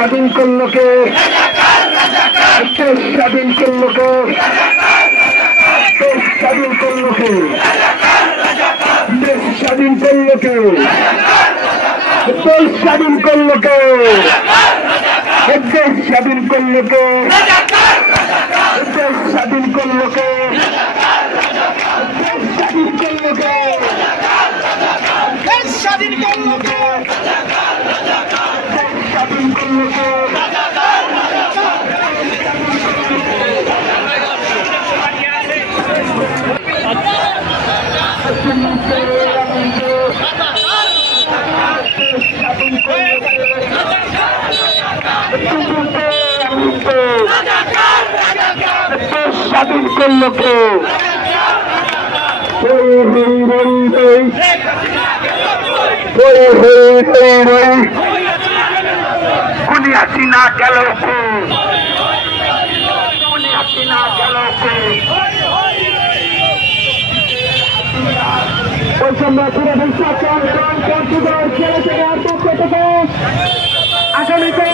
স্বাধীন করলো কে? দেশ স্বাধীন করলো কে? দেশ স্বাধীন করলো কে? দেশ স্বাধীন করলো কে? দেশ স্বাধীন করলো কে? দেশ স্বাধীন করলো কে? দেশ স্বাধীন করলো কে? দেশ স্বাধীন করলো কে? দেশ স্বাধীন করলো কে? দেশ স্বাধীন করলো কে? স্বাধীন করলো কে? খুনি হাসিনা গেল কে? খুনি হাসিনা গেল কে? আগামীতে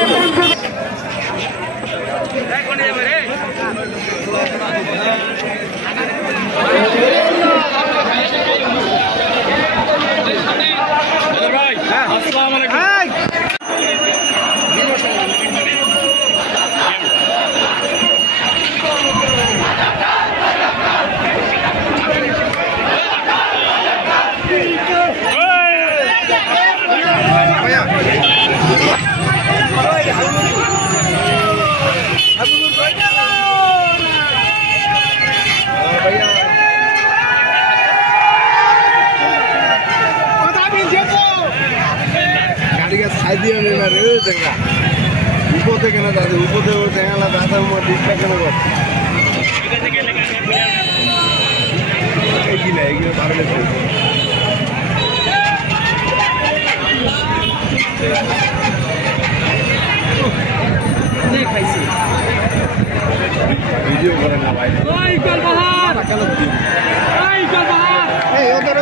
উপরে কেন দাদা উপরে দেখা দাদা ডিসটা কেন করছে এগিয়ে এগিয়ে ভালো গেছে ভিডিও করে না ভাই ওই কলবাহার এই কলবাহার এই ওদের